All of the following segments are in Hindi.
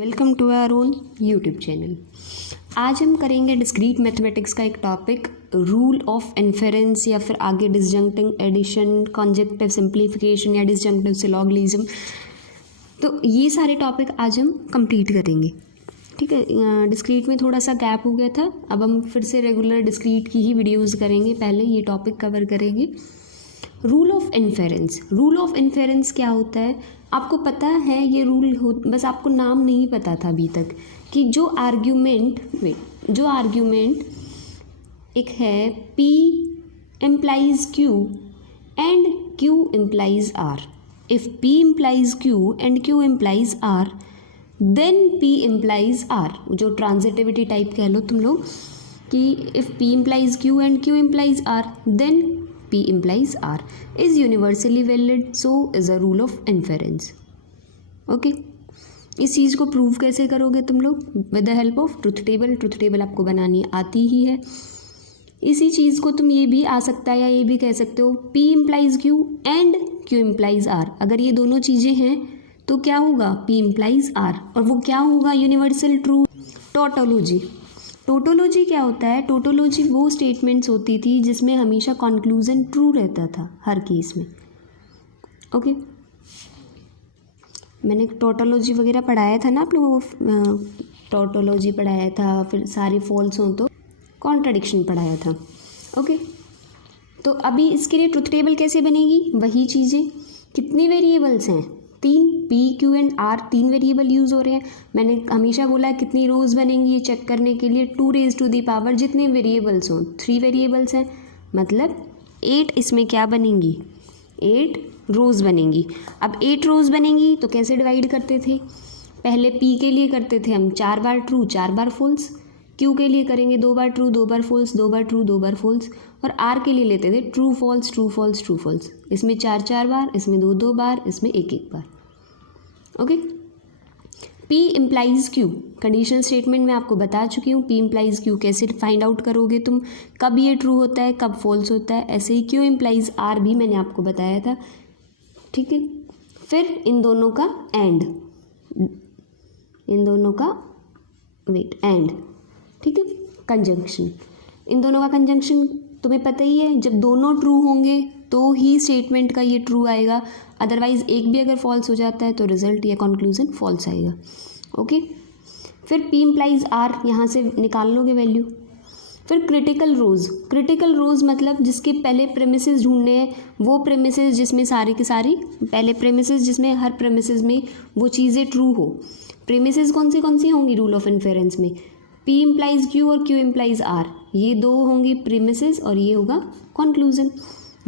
Welcome to our own YouTube channel. आज हम करेंगे डिस्क्रीट मैथमेटिक्स का एक टॉपिक, रूल ऑफ इन्फेरेंस या फिर आगे डिसजंक्टिव एडिशन, कॉन्जक्टिव सिंप्लीफिकेशन या डिसजंक्टिव सिलॉगलिज्म। तो ये सारे टॉपिक आज हम कंप्लीट करेंगे। ठीक है, डिस्क्रीट में थोड़ा सा गैप हो गया था, अब हम फिर से रेगुलर डिस्क्रीट की ही वीडियोज़ करेंगे। पहले ये टॉपिक कवर करेंगे, rule of inference. Rule of inference क्या होता है आपको पता है? ये रूल हो, बस आपको नाम नहीं पता था अभी तक कि जो आर्ग्यूमेंट एक है P implies Q and Q implies R. If P implies Q and Q implies R, then P implies R. जो ट्रांजिटिविटी टाइप कह लो तुम लोग कि if P implies Q and Q implies R, then P implies R is universally valid, so is a rule of inference. Okay? इस चीज़ को प्रूव कैसे करोगे तुम लोग? With the help of truth table. Truth table आपको बनानी आती ही है। इसी चीज़ को तुम ये भी आ सकता है या ये भी कह सकते हो P implies Q and Q implies R। अगर ये दोनों चीज़ें हैं तो क्या होगा? P implies R। और वो क्या होगा? Universal true. टोटोलॉजी। टोटोलॉजी क्या होता है? टोटोलॉजी वो स्टेटमेंट्स होती थी जिसमें हमेशा कंक्लूजन ट्रू रहता था हर केस में। ओके, मैंने टोटोलॉजी वगैरह पढ़ाया था ना आप लोगों को, टोटोलॉजी पढ़ाया था, फिर सारे फॉल्स हो तो कॉन्ट्राडिक्शन पढ़ाया था। ओके, तो अभी इसके लिए ट्रुथ टेबल कैसे बनेगी? वही चीज़ें। कितनी वेरिएबल्स हैं? 3, P, Q and R, 3 variable use हो रहे हैं। मैंने हमेशा बोला कितनी रोज़ बनेंगी ये चेक करने के लिए 2 raised to the power जितने वेरिएबल्स हों। 3 वेरिएबल्स हैं मतलब 8 इसमें क्या बनेंगी? 8 रोज़ बनेंगी। अब 8 रोज़ बनेंगी तो कैसे डिवाइड करते थे? पहले P के लिए करते थे हम 4 बार ट्रू 4 बार फॉल्स, Q के लिए करेंगे 2 बार ट्रू 2 बार फॉल्स, 2 बार ट्रू 2 बार फॉल्स, और R के लिए लेते थे true false true false true false. इसमें 4 बार, इसमें 2 बार, इसमें 1 बार। Okay, P implies Q conditional statement में आपको बता चुकी हूँ। P implies Q कैसे फाइंड आउट करोगे तुम, कब ये ट्रू होता है कब फॉल्स होता है। ऐसे ही Q implies R भी मैंने आपको बताया था। ठीक है, फिर इन दोनों का एंड, एंड। ठीक है, कंजंक्शन। इन दोनों का कंजंक्शन तुम्हें पता ही है, जब दोनों ट्रू होंगे तो ही स्टेटमेंट का ये ट्रू आएगा, अदरवाइज एक भी अगर फॉल्स हो जाता है तो रिजल्ट या कंक्लूजन फॉल्स आएगा। ओके, फिर P implies R यहाँ से निकाल लोगे वैल्यू। फिर क्रिटिकल रोज मतलब जिसके पहले प्रेमिसेस ढूंढने हैं, वो प्रेमिसेस जिसमें सारी की सारी पहले प्रेमिसेस जिसमें हर प्रेमिसेस में वो चीज़ें ट्रू हो। प्रेमिसेस कौन सी होंगी रूल ऑफ इन्फेरेंस में? P implies Q और Q implies R, ये 2 होंगी प्रेमिसेस और ये होगा कंक्लूजन।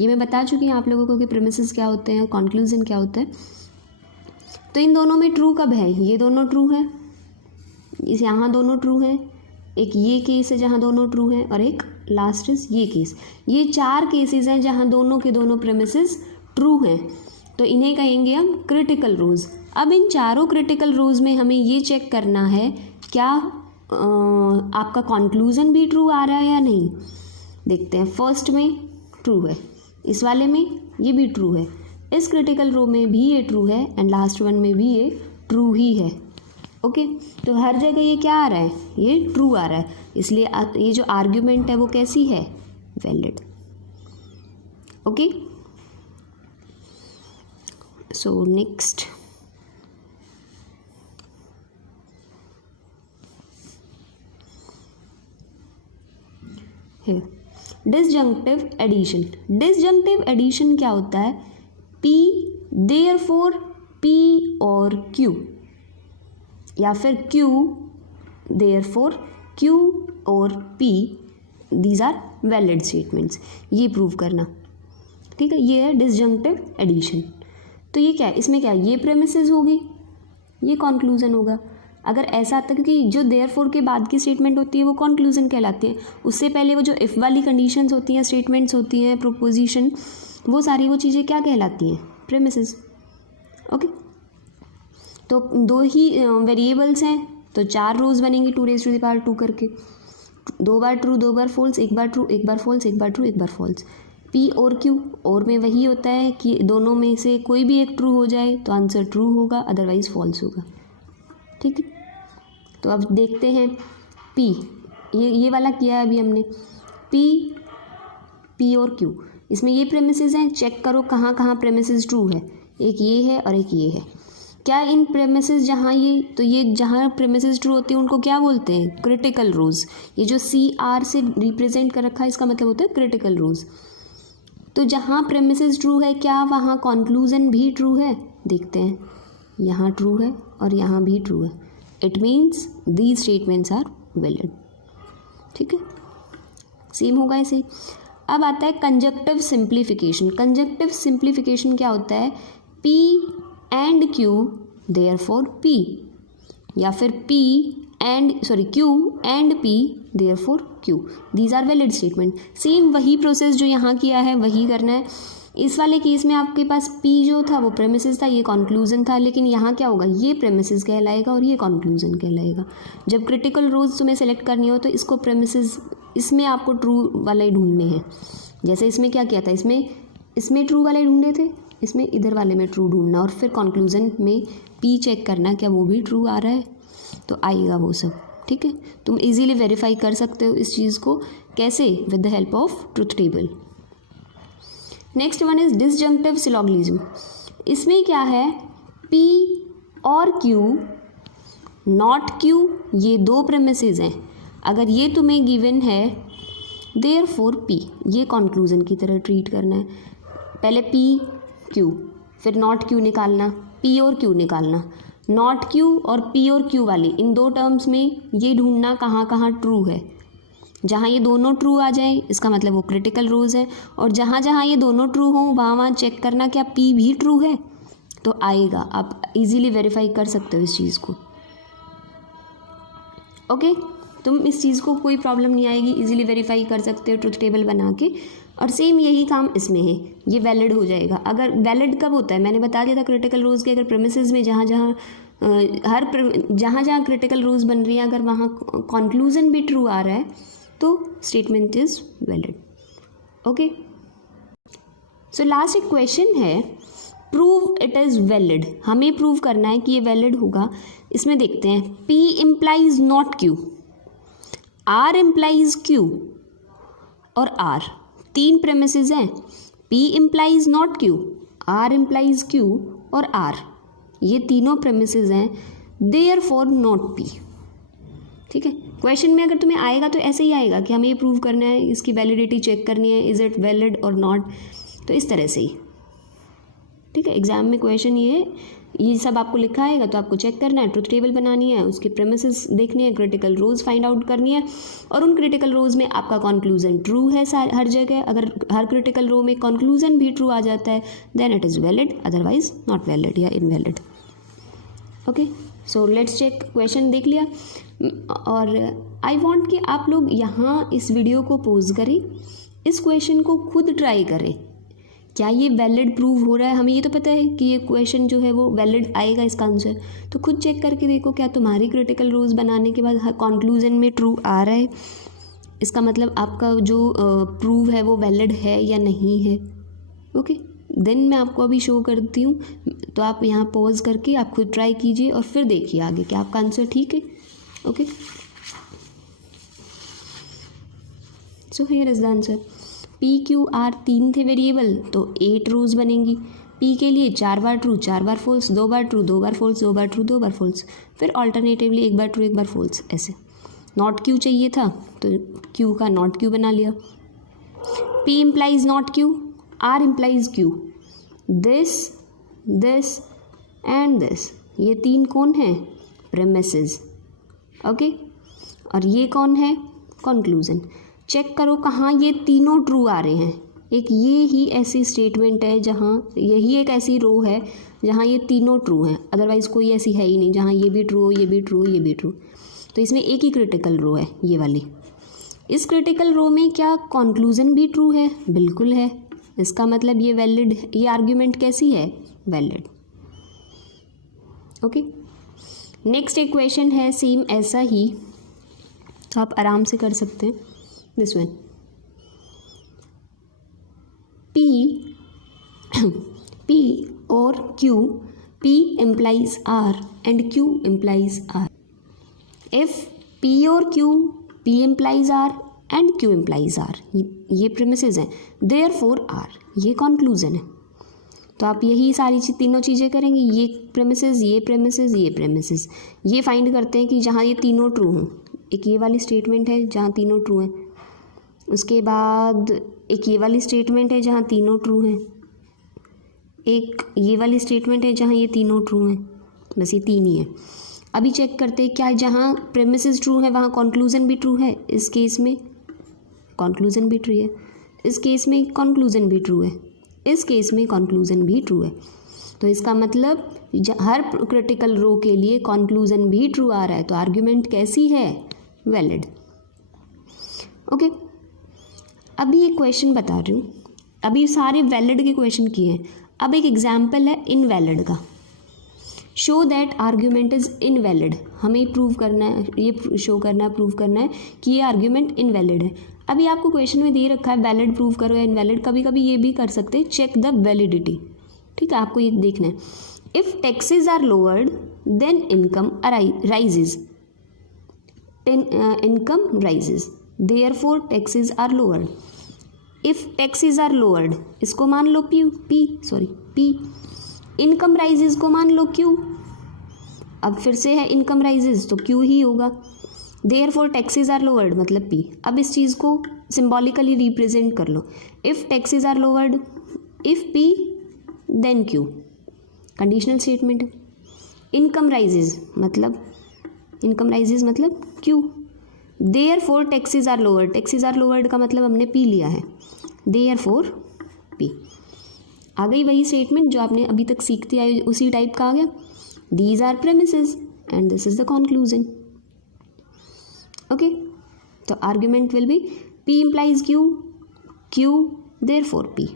ये मैं बता चुकी हूँ आप लोगों को कि प्रेमिसेस क्या होते हैं, कंक्लूजन क्या होता है। तो इन दोनों में ट्रू कब है? ये दोनों ट्रू है, इस यहाँ दोनों ट्रू हैं, एक ये केस है जहाँ दोनों ट्रू हैं, और एक लास्ट इज ये केस। ये 4 केसेस हैं जहाँ दोनों के दोनों प्रेमिसेस ट्रू हैं, तो इन्हें कहेंगे हम क्रिटिकल रोज। अब इन चारों क्रिटिकल रोज में हमें ये चेक करना है क्या आपका कंक्लूजन भी ट्रू आ रहा है या नहीं। देखते हैं, फर्स्ट में ट्रू है, इस वाले में ये भी ट्रू है, इस क्रिटिकल रो में भी ये ट्रू है, एंड लास्ट वन में भी ये ट्रू ही है। ओके, तो हर जगह ये क्या आ रहा है? ये ट्रू आ रहा है, इसलिए ये जो आर्ग्यूमेंट है वो कैसी है? वैलिड। ओके, सो नेक्स्ट है डिसजंक्टिव एडिशन। डिसजंक्टिव एडिशन क्या होता है? P देयरफॉर P और Q, या फिर Q देयरफॉर Q और P, these are valid statements. ये प्रूव करना, ठीक है, ये है डिसजंक्टिव एडिशन। तो ये क्या है? इसमें क्या है? ये प्रेमिसेस होगी, ये कंक्लूजन होगा। अगर ऐसा आता है, क्योंकि जो देयरफॉर के बाद की स्टेटमेंट होती है वो कंक्लूजन कहलाती है, उससे पहले वो जो इफ़ वाली कंडीशंस होती हैं, स्टेटमेंट्स होती हैं, प्रोपोजिशन, वो सारी वो चीज़ें क्या कहलाती हैं? प्रेमिसेस। ओके, तो 2 ही वेरिएबल्स हैं तो 4 रोज़ बनेंगी 2 raised to the power 2 करके, 2 बार ट्रू 2 बार फॉल्स, 1 बार ट्रू 1 बार फॉल्स, 1 बार ट्रू 1 बार फॉल्स। P और Q, और में वही होता है कि दोनों में से कोई भी एक ट्रू हो जाए तो आंसर ट्रू होगा, अदरवाइज फॉल्स होगा। ठीक है, तो अब देखते हैं P, ये वाला किया है अभी हमने, P और Q, इसमें ये प्रेमिसेस हैं, चेक करो कहाँ कहाँ प्रेमिसेस ट्रू है, एक ये है और एक ये है। क्या इन प्रेमिसेस जहाँ ये जहाँ प्रेमिसेस ट्रू होती है उनको क्या बोलते हैं? क्रिटिकल रोज। ये जो CR से रिप्रेजेंट कर रखा है इसका मतलब होता है क्रिटिकल रोज। तो जहाँ प्रेमिसेस ट्रू है क्या वहाँ कॉन्क्लूजन भी ट्रू है? देखते हैं, यहाँ ट्रू है और यहाँ भी ट्रू है, it means these statements are valid. ठीक है, सेम होगा ऐसे ही। अब आता है कंजक्टिव सिंप्लीफिकेशन। कंजक्टिव सिंप्लीफिकेशन क्या होता है? P and Q therefore P, या फिर Q and P therefore Q, these are valid statement. Same वही प्रोसेस जो यहाँ किया है वही करना है। इस वाले केस में आपके पास P जो था वो प्रेमिसेस था, ये कॉन्क्लूजन था, लेकिन यहाँ क्या होगा, ये प्रेमिसेस कहलाएगा और ये कॉन्क्लूजन कहलाएगा। जब क्रिटिकल रोज तुम्हें सेलेक्ट करनी हो तो इसको प्रेमिसेस, इसमें आपको ट्रू वाले ढूंढने हैं। जैसे इसमें क्या किया था, इसमें ट्रू वाले ढूंढे थे, इसमें इधर वाले में ट्रू ढूंढना और फिर कॉन्क्लूजन में P चेक करना क्या वो भी ट्रू आ रहा है, तो आएगा वो सब। ठीक है, तुम इजीली वेरीफाई कर सकते हो इस चीज़ को। कैसे? With the help of truth table. Next one is disjunctive syllogism. इसमें क्या है, P और Q, नॉट Q, ये दो प्रेमिसेस हैं। अगर ये तुम्हें गिवन है देयरफॉर P, ये कॉन्क्लूजन की तरह ट्रीट करना है। पहले P Q, फिर नॉट Q निकालना, P और Q निकालना। नॉट Q और P और Q वाली इन दो टर्म्स में ये ढूंढना कहाँ कहाँ ट्रू है। जहाँ ये दोनों ट्रू आ जाए इसका मतलब वो क्रिटिकल रोज है, और जहाँ जहाँ ये दोनों ट्रू हों वहाँ चेक करना क्या P भी ट्रू है, तो आएगा। आप इजीली वेरीफाई कर सकते हो इस चीज़ को। ओके, तुम इस चीज़ को कोई प्रॉब्लम नहीं आएगी, इजीली वेरीफाई कर सकते हो ट्रुथ टेबल बना के। और सेम यही काम इसमें है, ये वैलिड हो जाएगा। अगर वैलिड कब होता है, मैंने बता दिया था क्रिटिकल रोज के अगर प्रेमिसेस में जहाँ जहाँ क्रिटिकल रोज बन रही है अगर वहाँ कॉन्क्लूजन भी ट्रू आ रहा है तो statement is valid. Okay, so last एक क्वेश्चन है, प्रूव इट इज़ वैलिड। हमें प्रूव करना है कि ये वैलिड होगा। इसमें देखते हैं, P implies not Q, R implies Q और R, तीन प्रेमिसेस हैं। P implies not Q, R implies Q और R, ये तीनों प्रेमिसेस हैं, देयरफॉर नॉट P। ठीक है, क्वेश्चन में अगर तुम्हें आएगा तो ऐसे ही आएगा कि हमें ये प्रूव करना है, इसकी वैलिडिटी चेक करनी है, इज़ इट वैलिड और नॉट, तो इस तरह से ही। ठीक है, एग्जाम में क्वेश्चन ये सब आपको लिखा आएगा तो आपको चेक करना है, ट्रुथ टेबल बनानी है, उसके प्रेमिसेस देखने हैं, क्रिटिकल रोज फाइंड आउट करनी है, और उन क्रिटिकल रोज में आपका कॉन्क्लूजन ट्रू है हर जगह। अगर हर क्रिटिकल रो में कॉन्क्लूजन भी ट्रू आ जाता है then it is valid, otherwise not valid या invalid. Okay, so let's check. Question देख लिया, और आई वांट कि आप लोग यहाँ इस वीडियो को पॉज करें, इस क्वेश्चन को खुद ट्राई करें, क्या ये वैलिड प्रूव हो रहा है। हमें ये तो पता है कि ये क्वेश्चन जो है वो वैलिड आएगा इसका आंसर, तो खुद चेक करके देखो क्या तुम्हारी क्रिटिकल रोज बनाने के बाद हर कॉन्क्लूजन में ट्रू आ रहा है, इसका मतलब आपका जो प्रूव है वो वैलिड है या नहीं है। ओके, देन मैं आपको अभी शो करती हूँ, तो आप यहाँ पॉज करके आप खुद ट्राई कीजिए और फिर देखिए आगे क्या आपका आंसर ठीक है। Okay, so here is the answer. P Q R तीन थे वेरिएबल तो 8 रोज बनेंगी। P के लिए 4 बार ट्रू 4 बार फॉल्स, 2 बार ट्रू 2 बार फॉल्स, 2 बार ट्रू 2 बार फॉल्स, फिर ऑल्टरनेटिवली 1 बार ट्रू 1 बार फॉल्स ऐसे। नॉट Q चाहिए था तो Q का नॉट Q बना लिया। P implies not Q, R implies Q, this and this, ये तीन कौन है? प्रेमिसेस। ओके, और ये कौन है? कंक्लूजन। चेक करो कहाँ ये तीनों ट्रू आ रहे हैं। एक ये ही ऐसी स्टेटमेंट है जहाँ, यही एक ऐसी रो है जहाँ ये तीनों ट्रू हैं, अदरवाइज़ कोई ऐसी है ही नहीं जहाँ ये भी ट्रू हो, ये भी ट्रू हो, ये भी ट्रू। तो इसमें एक ही क्रिटिकल रो है, ये वाली। इस क्रिटिकल रो में क्या कंक्लूजन भी ट्रू है? बिल्कुल है। इसका मतलब ये वैलिड, ये आर्ग्यूमेंट कैसी है? वैलिड। ओके, नेक्स्ट एक क्वेश्चन है सेम ऐसा ही, तो आप आराम से कर सकते हैं। दिस वन, P और Q, P implies R and Q implies R. If P और Q, P implies R and Q implies R, ये प्रेमिसेस हैं, देयरफॉर आर, ये कंक्लूजन है। तो आप यही सारी तीनों चीज़ें करेंगे, ये प्रेमिसेस, ये प्रेमिसेस, ये प्रेमिसेस, ये फाइंड करते हैं कि जहाँ ये तीनों ट्रू हों। एक ये वाली स्टेटमेंट है जहाँ तीनों ट्रू हैं, उसके बाद एक ये वाली स्टेटमेंट है जहाँ तीनों ट्रू हैं, एक ये वाली स्टेटमेंट है जहाँ ये तीनों ट्रू हैं, बस ये तीन ही है। अभी चेक करते हैं क्या जहाँ प्रेमिसेस ट्रू है वहाँ कंक्लूजन भी ट्रू है। इस केस में कंक्लूजन भी ट्रू है, इस केस में कंक्लूजन भी ट्रू है, इस केस में कंक्लूजन भी ट्रू है। तो इसका मतलब हर क्रिटिकल रो के लिए कंक्लूजन भी ट्रू आ रहा है, तो आर्ग्यूमेंट कैसी है, वैलिड। ओके, अभी एक क्वेश्चन बता रही हूँ, अभी सारे वैलिड के क्वेश्चन किए हैं, अब एक एग्जाम्पल है इनवैलिड का। Show that argument is invalid, हमें प्रूव करना है, ये शो करना है, प्रूव करना है कि ये आर्ग्यूमेंट इनवैलिड है। अभी आपको क्वेश्चन में दे रखा है वैलिड प्रूव करो या इनवैलिड, कभी कभी ये भी कर सकते हैं चेक द वैलिडिटी, ठीक है, आपको ये देखना है। If taxes are lowered then income rises, income rises, therefore taxes are lowered. If taxes are lowered, इसको मान लो पी, इनकम राइजेज को मान लो क्यू, अब फिर से है इनकम राइजेज तो क्यू ही होगा, देयरफॉर टैक्सेस आर लोअर्ड मतलब पी। अब इस चीज़ को सिंबॉलिकली रिप्रेजेंट कर लो, if taxes are lowered, if P then Q, conditional statement है। इनकम राइजेज मतलब Q, therefore taxes are lowered, taxes are lowered का मतलब हमने पी लिया है, देयरफॉर पी। आ गई वही स्टेटमेंट जो आपने अभी तक सीखते आए, उसी टाइप का आ गया। These are premises and this is the conclusion. Okay, तो argument will be P implies Q, Q therefore P.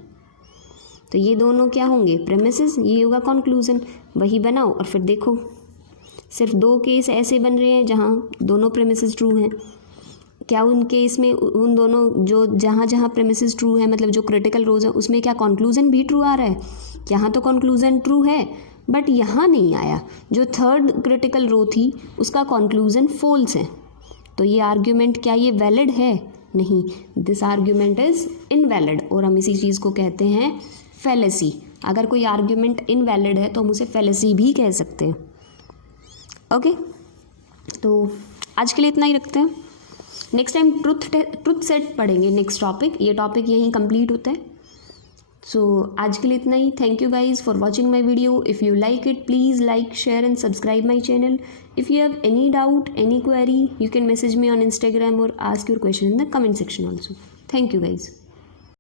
तो ये दोनों क्या होंगे, प्रेमिसेस, ये होगा कंक्लूजन। वही बनाओ और फिर देखो, सिर्फ दो केस ऐसे बन रहे हैं जहाँ दोनों प्रेमिसेस ट्रू हैं। क्या उन केस में उन दोनों जो जहाँ जहाँ प्रेमिसेस ट्रू है, मतलब जो क्रिटिकल रोज है, उसमें क्या कंक्लूजन भी ट्रू आ रहा है? यहाँ तो कंक्लूजन ट्रू है बट यहाँ नहीं आया। जो थर्ड क्रिटिकल रो थी उसका कंक्लूजन फॉल्स है। तो ये आर्ग्यूमेंट क्या ये वैलिड है? नहीं, दिस आर्ग्यूमेंट इज इनवैलिड और हम इसी चीज़ को कहते हैं फैलेसी। अगर कोई आर्ग्यूमेंट इनवैलिड है तो हम उसे फैलेसी भी कह सकते हैं। ओके, तो आज के लिए इतना ही रखते हैं। नेक्स्ट टाइम ट्रुथ सेट पढ़ेंगे, नेक्स्ट टॉपिक। ये टॉपिक यहीं कंप्लीट होता है। सो आज के लिए इतना ही। Thank you guys for watching my video. If you like it please like, share and subscribe my channel. If you have any doubt, any query, you can message me on Instagram or ask your question in the comment section also. Thank you guys.